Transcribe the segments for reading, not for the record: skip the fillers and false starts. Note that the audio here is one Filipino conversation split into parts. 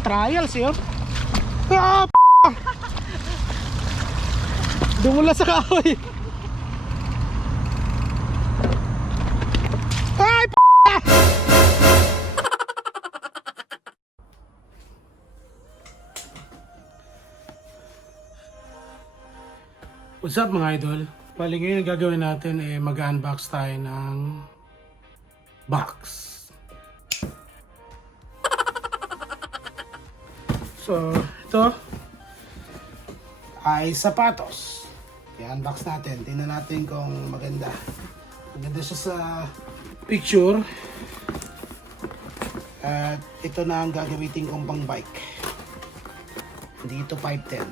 Trials yun. Ah, dumula sa kahoy. Ay, what's up mga idol? Bali ngayon gagawin natin mag-unbox tayo ng box. So ito ay sapatos. I-unbox natin. Tingnan natin kung maganda. Maganda siya sa picture. At ito na ang gagamitin kong pang bike. Hindi ito 510.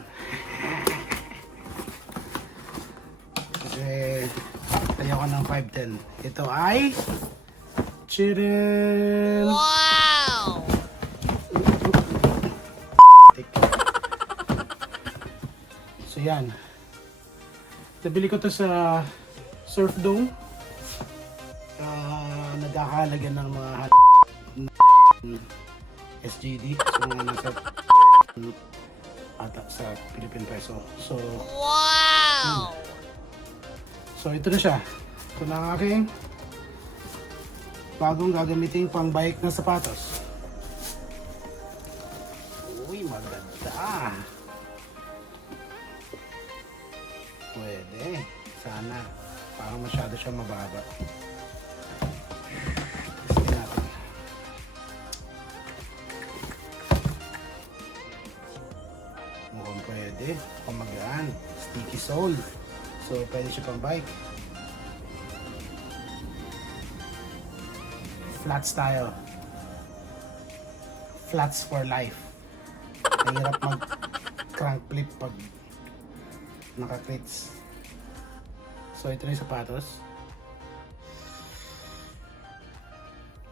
Ayaw ko ng 510. Ito ay Chirin. Wow! So yan. Nabili ko to sa Surf Dome. Nagkakahalaga ng mga SGD. So mga nasa ata sa Philippine Peso. So wow! So ito na siya. Ito na ang aking bagong gagamitin pang bike na sapatos. Uy, maganda. Pwede. Sana. Parang masyado siya mababa. Testin natin. Mukhang pwede. Pamagaan. Sticky sole. So, pwede siya pang bike. Flats tayo. Flats for life. Mahirap mag-crank flip pag naka-clits. So, ito na yung sapatos.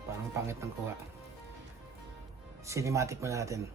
Parang pangit ng kuha. Cinematic mo natin.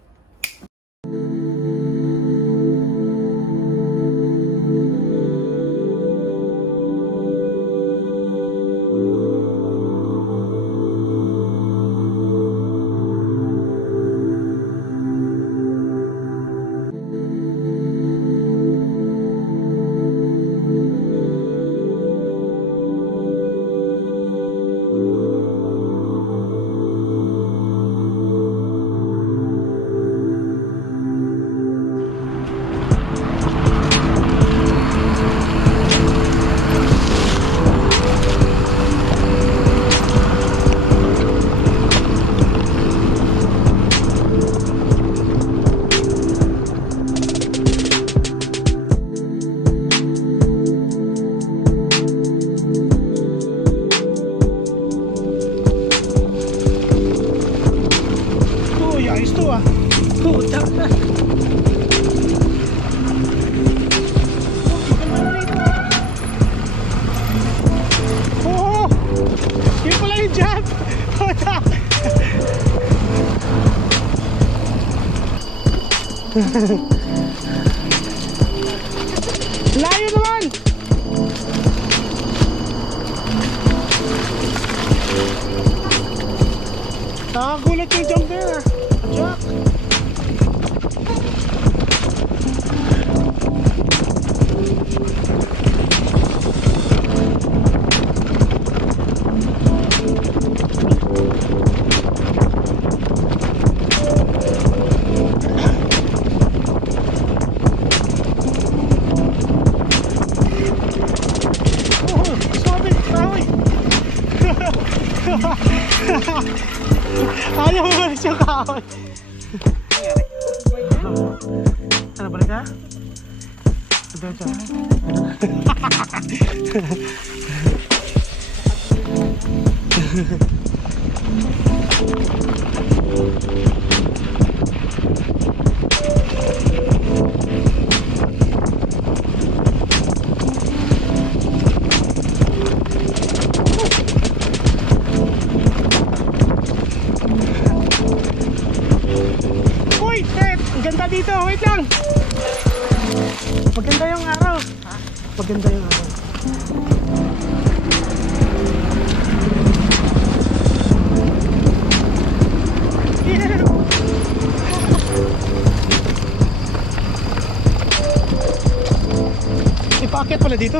Layo naman! Nakagulat yung jump there. Jack! Ayaw mo balik yung kahoy. Ano, balik ka? Diretso. Dito, wait lang. Maganda yung araw. Ha? Maganda yung araw. Ipaakyat pala dito.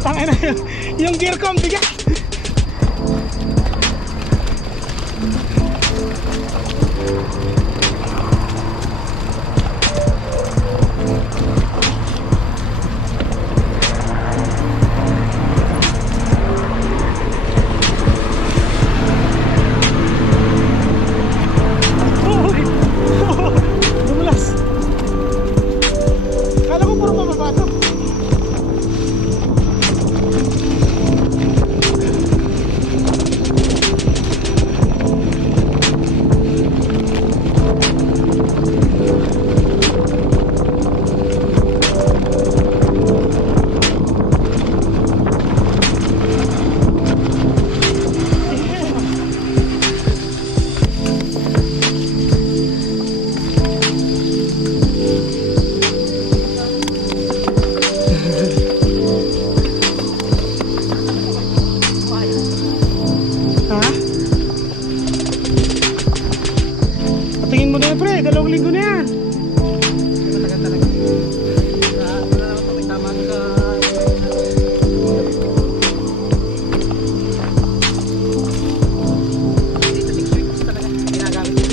Tangina yung gear ko ang bigat. Dumulas. Kala ko puro mababa to. Ha? Patingin mo na yan, pre. 2 linggo na yan. Matagal talaga. May tama ka. Dito 6 weeks talaga ginagamit.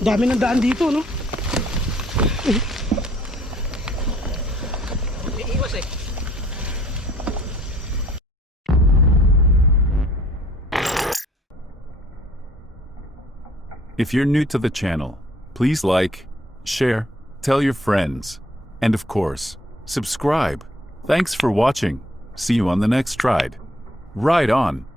Dami ng daan dito, no? Iiwas eh. If you're new to the channel, please like, share, tell your friends, and of course, subscribe. Thanks for watching. See you on the next ride. Ride on!